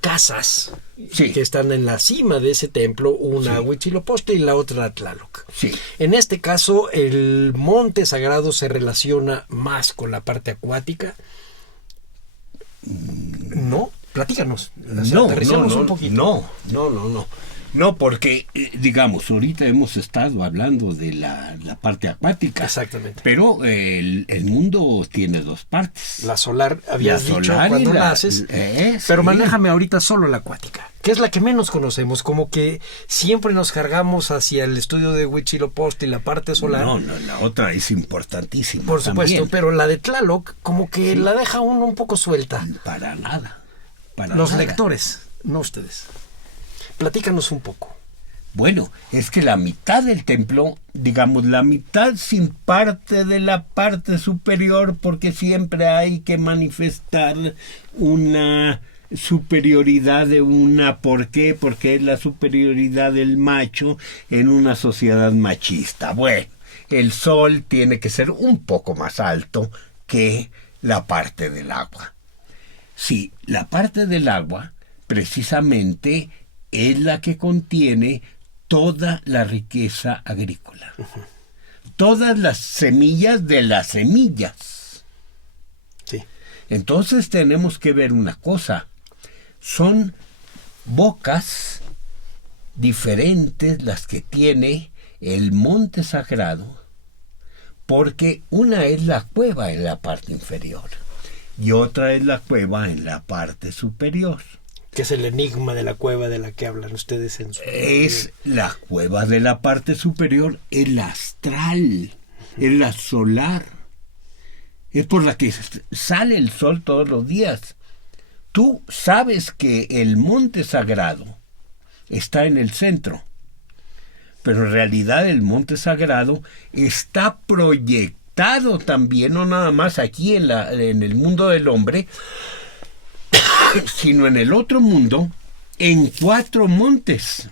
casas que están en la cima de ese templo, una Huitzilopochtli y la otra Tlaloc. Sí. En este caso, el monte sagrado se relaciona más con la parte acuática. ¿No? Platícanos. Un poquito. No, porque, digamos, ahorita hemos estado hablando de la parte acuática. Exactamente. Pero el mundo tiene dos partes. La solar, habías dicho cuando la haces. Pero manéjame ahorita solo la acuática, que es la que menos conocemos. Como que siempre nos cargamos hacia el estudio de Huitzilopochtli y la parte solar. No, la otra es importantísima. Por supuesto, también. pero la de Tlaloc como que la deja uno un poco suelta. Para nada. Los lectores, no ustedes. Platícanos un poco. Bueno, es que la mitad del templo, digamos, la mitad sin parte de la parte superior, porque siempre hay que manifestar una superioridad de una. ¿Por qué? Porque es la superioridad del macho en una sociedad machista. Bueno, el sol tiene que ser un poco más alto que la parte del agua. Sí, la parte del agua, precisamente, es la que contiene toda la riqueza agrícola. Uh-huh. Todas las semillas de las semillas. Sí. Entonces tenemos que ver una cosa. Son bocas diferentes las que tiene el monte sagrado, porque una es la cueva en la parte inferior y otra es la cueva en la parte superior. Que es el enigma de la cueva de la que hablan ustedes en su... Es la cueva de la parte superior, el astral, es la solar. Es por la que sale el sol todos los días. Tú sabes que el monte sagrado está en el centro. pero en realidad el monte sagrado está proyectado también, no nada más aquí en el mundo del hombre, sino en el otro mundo, en 4 montes.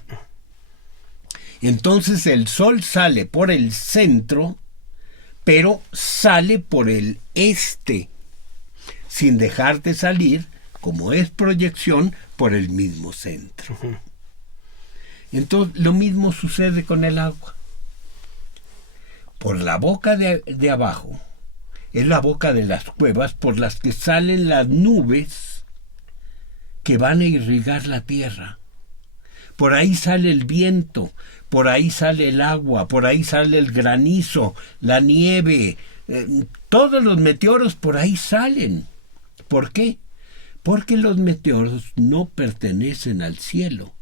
Entonces el sol sale por el centro, pero sale por el este, sin dejar de salir, como es proyección, por el mismo centro. Entonces lo mismo sucede con el agua. Por la boca de abajo, es la boca de las cuevas por las que salen las nubes que van a irrigar la tierra. Por ahí sale el viento, por ahí sale el agua, por ahí sale el granizo, la nieve, todos los meteoros por ahí salen. ¿Por qué? Porque los meteoros no pertenecen al cielo,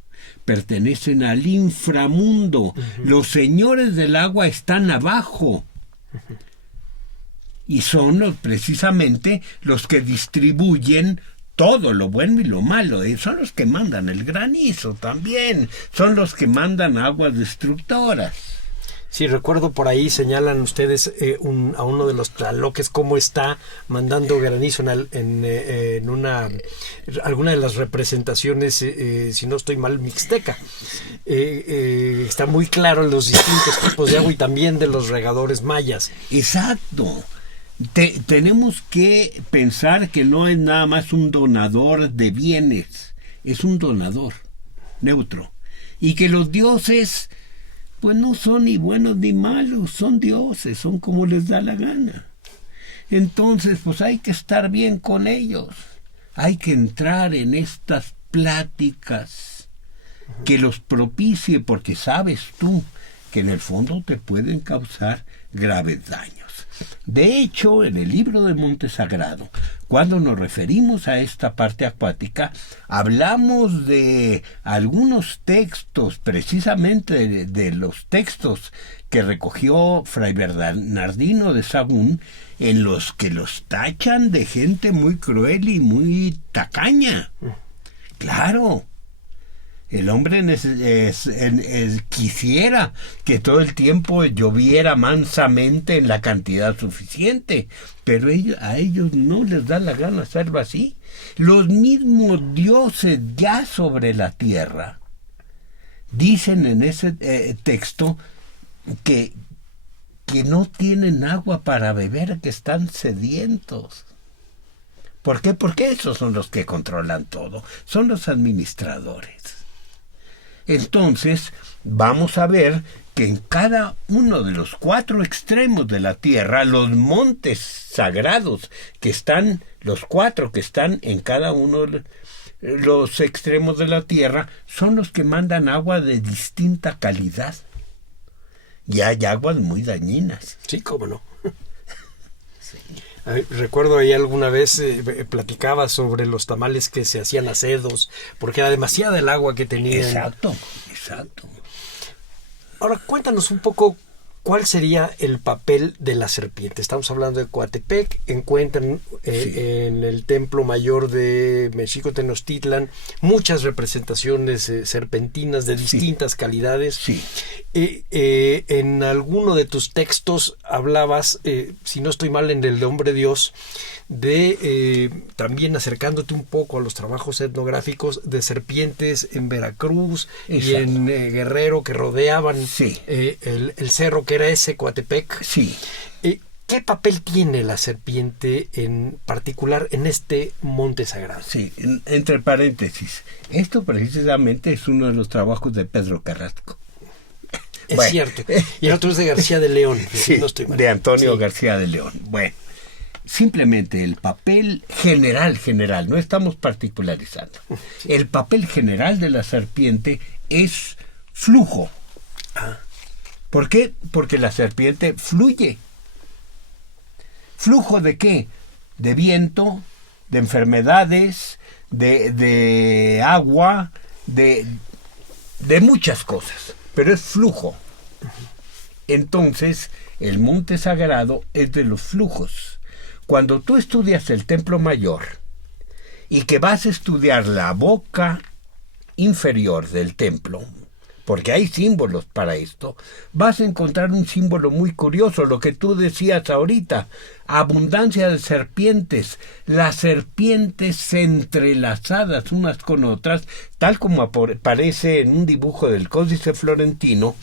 pertenecen al inframundo. Los señores del agua están abajo. Y son precisamente los que distribuyen todo lo bueno y lo malo. Son los que mandan el granizo también. Son los que mandan aguas destructoras. Sí, recuerdo por ahí señalan ustedes a uno de los tlaloques cómo está mandando granizo en alguna de las representaciones, si no estoy mal, mixteca. Está muy claro en los distintos tipos de agua y también de los regadores mayas. Exacto. Tenemos que pensar que no es nada más un donador de bienes, es un donador neutro. Y que los dioses, pues no son ni buenos ni malos, son dioses, son como les da la gana. Entonces, pues hay que estar bien con ellos. Hay que entrar en estas pláticas que los propicie, porque sabes tú que en el fondo te pueden causar graves daños. De hecho, en el libro del Monte Sagrado, cuando nos referimos a esta parte acuática, hablamos de algunos textos, precisamente de los textos que recogió Fray Bernardino de Sahagún, en los que los tachan de gente muy cruel y muy tacaña. Claro. El hombre quisiera que todo el tiempo lloviera mansamente en la cantidad suficiente, pero a ellos no les da la gana hacerlo así. Los mismos dioses ya sobre la tierra dicen en ese texto que no tienen agua para beber, que están sedientos. ¿Por qué? Porque esos son los que controlan todo, son los administradores. Entonces, vamos a ver que en cada uno de los 4 extremos de la tierra, los montes sagrados que están, los 4 que están en cada uno de los extremos de la tierra, son los que mandan agua de distinta calidad. Y hay aguas muy dañinas. Sí, cómo no. Recuerdo ahí alguna vez platicaba sobre los tamales que se hacían acedos, porque era demasiada el agua que tenían. Exacto. Ahora, cuéntanos un poco cuál sería el papel de la serpiente. Estamos hablando de Coatepec, encuentran en el Templo Mayor de Mexico Tenochtitlan muchas representaciones serpentinas de distintas calidades. Sí. En alguno de tus textos hablabas, si no estoy mal, en el de Hombre Dios, de también acercándote un poco a los trabajos etnográficos de serpientes en Veracruz. Exacto. Y en Guerrero, que rodeaban el cerro que era ese Coatepec. Sí. ¿Qué papel tiene la serpiente en particular en este monte sagrado? Sí, entre paréntesis, esto precisamente es uno de los trabajos de Pedro Carrasco. Es cierto. Y el otro es de García de León. Sí, no estoy mal. De Antonio García de León. Bueno, simplemente el papel general, no estamos particularizando. Sí. El papel general de la serpiente es flujo. ¿Por qué? Porque la serpiente fluye. ¿Flujo de qué? De viento, de enfermedades, de agua, de muchas cosas. Pero es flujo. Entonces, el monte sagrado es de los flujos. Cuando tú estudias el Templo Mayor y que vas a estudiar la boca inferior del templo, porque hay símbolos para esto, vas a encontrar un símbolo muy curioso, lo que tú decías ahorita, abundancia de serpientes, las serpientes entrelazadas unas con otras, tal como aparece en un dibujo del Códice Florentino,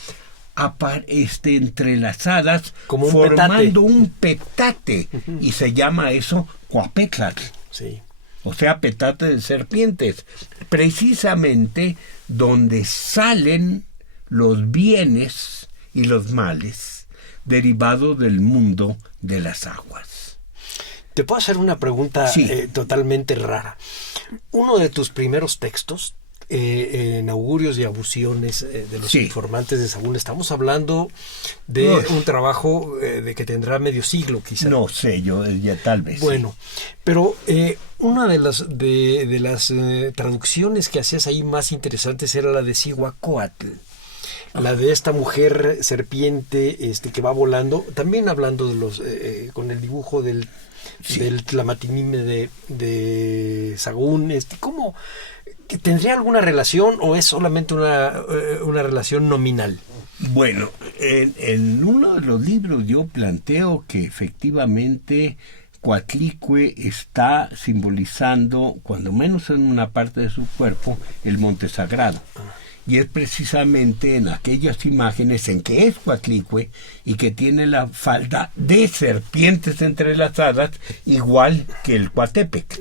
entrelazadas, como formando un petate, y se llama eso Coapetlatl. Sí. O sea, petate de serpientes, precisamente donde salen los bienes y los males derivados del mundo de las aguas. Te puedo hacer una pregunta totalmente rara. Uno de tus primeros textos, en Augurios y Abusiones de los informantes de Sagún, estamos hablando de un trabajo de que tendrá medio siglo, quizá. No sé, yo ya tal vez. Bueno, pero una de las traducciones que hacías ahí más interesantes era la de Cihuacóatl, la de esta mujer serpiente que va volando, también hablando de los con el dibujo del Tlamatinime de Sagún. ¿Cómo tendría alguna relación o es solamente una relación nominal? Bueno, en uno de los libros yo planteo que efectivamente Coatlicue está simbolizando, cuando menos en una parte de su cuerpo, el monte sagrado. Y es precisamente en aquellas imágenes en que es Coatlicue y que tiene la falda de serpientes entrelazadas, igual que el Coatepec.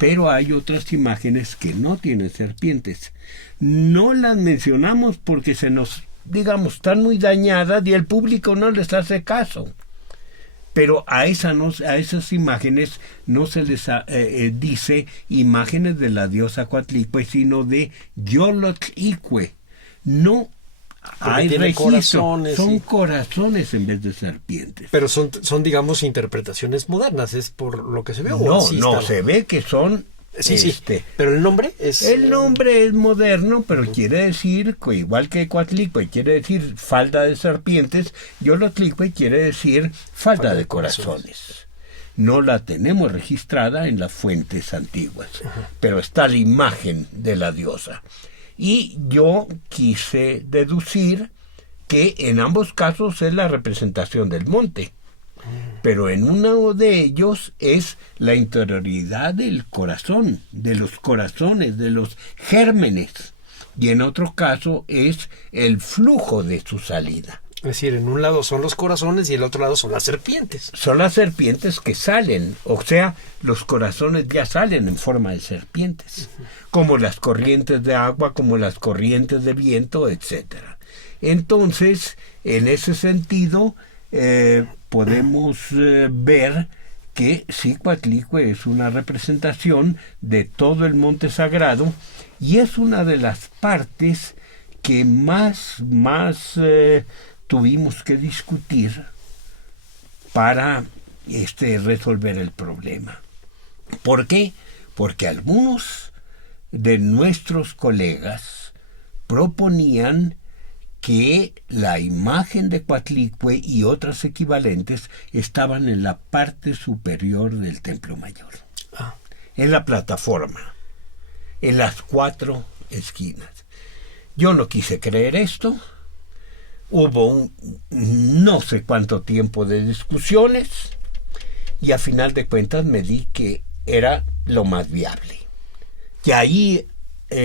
Pero hay otras imágenes que no tienen serpientes. No las mencionamos porque se nos, están muy dañadas y el público no les hace caso. Pero a esas imágenes no se les dice imágenes de la diosa Coatlicue, sino de Yolotlicue. No hay registro, son corazones en vez de serpientes. Pero son digamos, interpretaciones modernas, es por lo que se ve. No, se ve que son... Sí, pero el nombre es... El nombre es moderno, pero quiere decir, igual que Coatlicue quiere decir falda de serpientes, Yolotlicue quiere decir falda de corazones. No la tenemos registrada en las fuentes antiguas, pero está la imagen de la diosa. Y yo quise deducir que en ambos casos es la representación del monte. Pero en uno de ellos es la interioridad del corazón, de los corazones, de los gérmenes. Y en otro caso es el flujo de su salida. Es decir, en un lado son los corazones y el otro lado son las serpientes. Son las serpientes que salen, o sea, los corazones ya salen en forma de serpientes, como las corrientes de agua, como las corrientes de viento, etc. Entonces, en ese sentido... podemos ver que sí, Coatlicue es una representación de todo el monte sagrado y es una de las partes que más tuvimos que discutir para resolver el problema. ¿Por qué? Porque algunos de nuestros colegas proponían que la imagen de Coatlicue y otras equivalentes estaban en la parte superior del Templo Mayor, en la plataforma, en las 4 esquinas. Yo no quise creer esto. Hubo no sé cuánto tiempo de discusiones y a final de cuentas me di que era lo más viable. Y ahí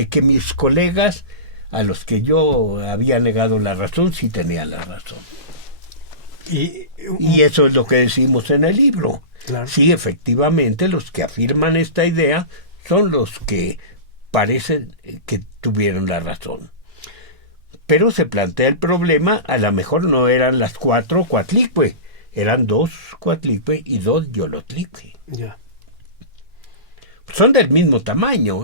que mis colegas, a los que yo había negado la razón, sí tenía la razón. Y eso es lo que decimos en el libro. Claro. Sí, efectivamente, los que afirman esta idea son los que parecen que tuvieron la razón. Pero se plantea el problema, a lo mejor no eran las 4 Coatlicue, eran 2 Coatlicue y 2 Yolotlicue. Ya. Son del mismo tamaño,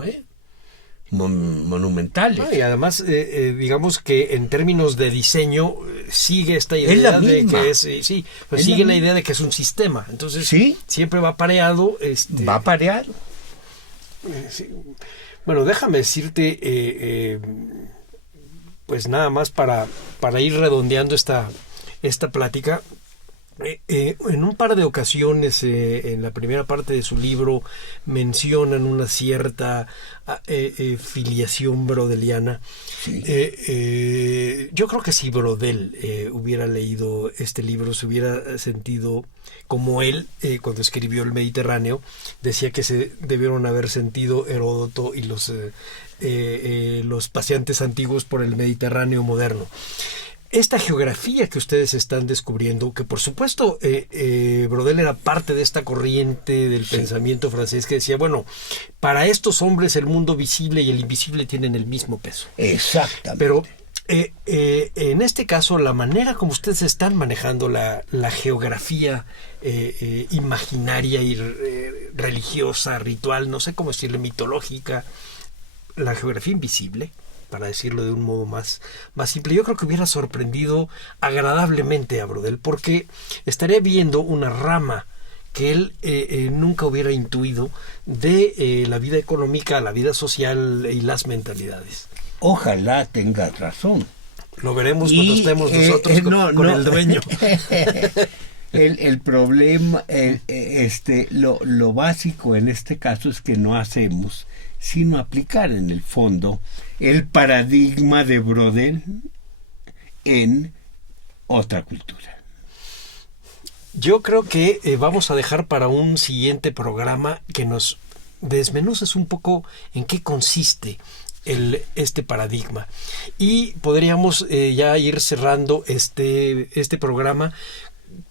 monumentales. Y además, digamos que en términos de diseño sigue esta idea de que sigue la idea de que es un sistema. Entonces, siempre va pareado. Va pareado. Bueno, déjame decirte, pues nada más para ir redondeando esta plática, En un par de ocasiones, en la primera parte de su libro, mencionan una cierta filiación brodeliana. Sí. Yo creo que si Brodel hubiera leído este libro, se hubiera sentido como él, cuando escribió El Mediterráneo, decía que se debieron haber sentido Heródoto y los paseantes antiguos por el Mediterráneo moderno. Esta geografía que ustedes están descubriendo, que por supuesto Brodel era parte de esta corriente del pensamiento francés que decía, bueno, para estos hombres el mundo visible y el invisible tienen el mismo peso. Exactamente. Pero en este caso, la manera como ustedes están manejando la geografía imaginaria y religiosa, ritual, no sé cómo decirle, mitológica, la geografía invisible, para decirlo de un modo más simple, yo creo que hubiera sorprendido agradablemente a Brodel, porque estaría viendo una rama que él nunca hubiera intuido de la vida económica, la vida social y las mentalidades. Ojalá tengas razón. Lo veremos cuando estemos nosotros con el dueño. El problema, lo básico en este caso es que no hacemos sino aplicar en el fondo el paradigma de Brodel en otra cultura. Yo creo que vamos a dejar para un siguiente programa que nos desmenuces un poco en qué consiste este paradigma, y podríamos ya ir cerrando este programa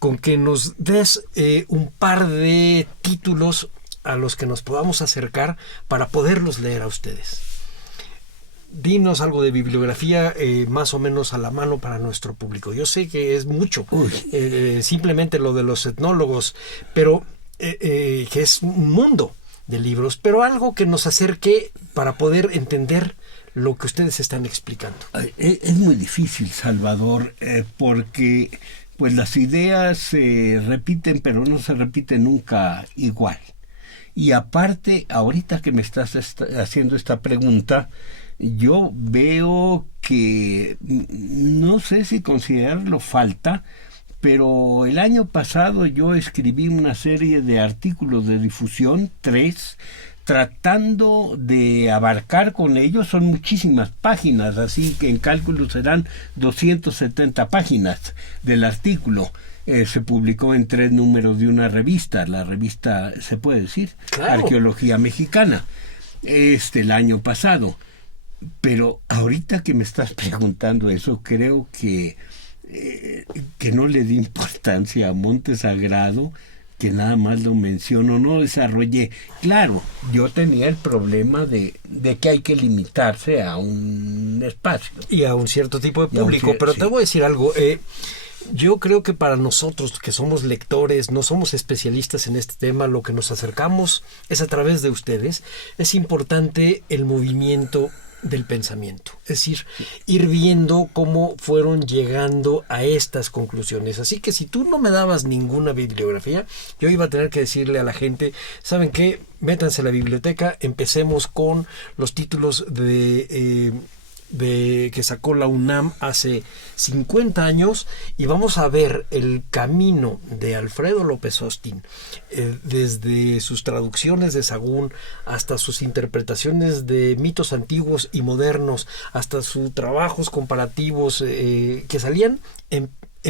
con que nos des un par de títulos a los que nos podamos acercar para poderlos leer a ustedes. Dinos algo de bibliografía más o menos a la mano para nuestro público. Yo sé que es mucho, simplemente lo de los etnólogos, pero que es un mundo de libros, pero algo que nos acerque para poder entender lo que ustedes están explicando. Es muy difícil, Salvador, porque pues las ideas se repiten, pero no se repiten nunca igual. Y aparte, ahorita que me estás haciendo esta pregunta, yo veo que no sé si considerarlo falta, pero el año pasado yo escribí una serie de artículos de difusión, 3, tratando de abarcar con ellos, son muchísimas páginas, así que en cálculo serán 270 páginas del artículo. Se publicó en 3 números de una revista, la revista, se puede decir, claro, Arqueología Mexicana, el año pasado. Pero ahorita que me estás preguntando eso, creo que no le di importancia a Monte Sagrado, que nada más lo menciono, no desarrollé. Claro, yo tenía el problema de que hay que limitarse a un espacio. Y a un cierto tipo de público, pero te voy a decir algo. Yo creo que para nosotros que somos lectores, no somos especialistas en este tema, lo que nos acercamos es a través de ustedes. Es importante el movimiento del pensamiento, es decir, ir viendo cómo fueron llegando a estas conclusiones. Así que si tú no me dabas ninguna bibliografía, yo iba a tener que decirle a la gente, ¿saben qué? Métanse a la biblioteca, empecemos con los títulos de que sacó la UNAM hace 50 años y vamos a ver el camino de Alfredo López Austin, desde sus traducciones de Sahagún hasta sus interpretaciones de mitos antiguos y modernos, hasta sus trabajos comparativos que salían en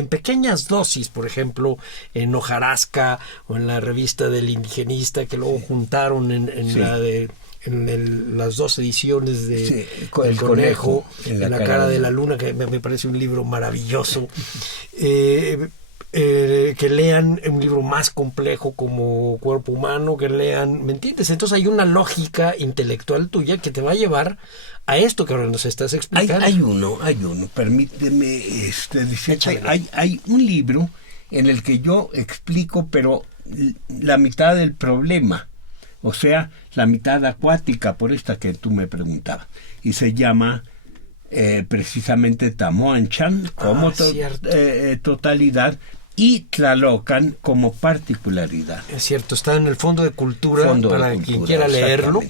pequeñas dosis, por ejemplo, en Hojarasca o en la revista del Indigenista, que luego juntaron en las 2 ediciones de El Conejo, en la cara de la luna, que me parece un libro maravilloso. Que lean un libro más complejo como Cuerpo Humano, que lean, ¿me entiendes? Entonces hay una lógica intelectual tuya que te va a llevar a esto que ahora nos estás explicando. Hay uno, permíteme decirte, hay un libro en el que yo explico, pero la mitad del problema, o sea, la mitad acuática, por esta que tú me preguntabas, y se llama precisamente Tamoanchan como totalidad y Tlalocan como particularidad. Es cierto, está en el Fondo de Cultura, quien quiera leerlo.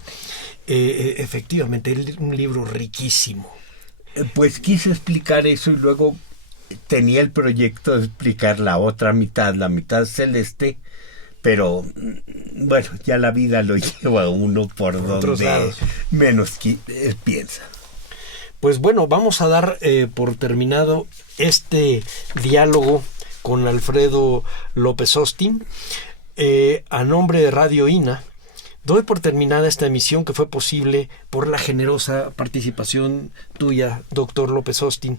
Efectivamente, un libro riquísimo. Pues quise explicar eso y luego tenía el proyecto de explicar la otra mitad, la mitad celeste, pero bueno, ya la vida lo lleva a uno por donde menos piensa. Pues bueno, vamos a dar por terminado este diálogo con Alfredo López Austin. A nombre de Radio INA, doy por terminada esta emisión que fue posible por la generosa participación tuya, doctor López Austin.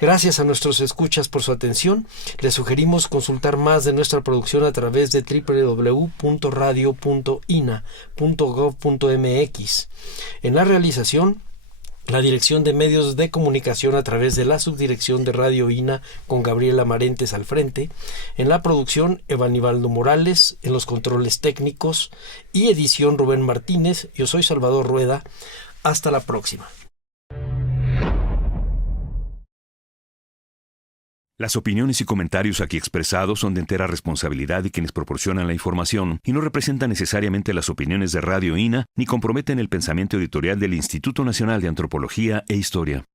Gracias a nuestros escuchas por su atención. Les sugerimos consultar más de nuestra producción a través de www.radio.ina.gov.mx. En la realización, la Dirección de Medios de Comunicación a través de la Subdirección de Radio INA con Gabriela Marentes al frente. En la producción, Evanibaldo Morales. En los controles técnicos y edición, Rubén Martínez. Yo soy Salvador Rueda. Hasta la próxima. Las opiniones y comentarios aquí expresados son de entera responsabilidad de quienes proporcionan la información y no representan necesariamente las opiniones de Radio INA ni comprometen el pensamiento editorial del Instituto Nacional de Antropología e Historia.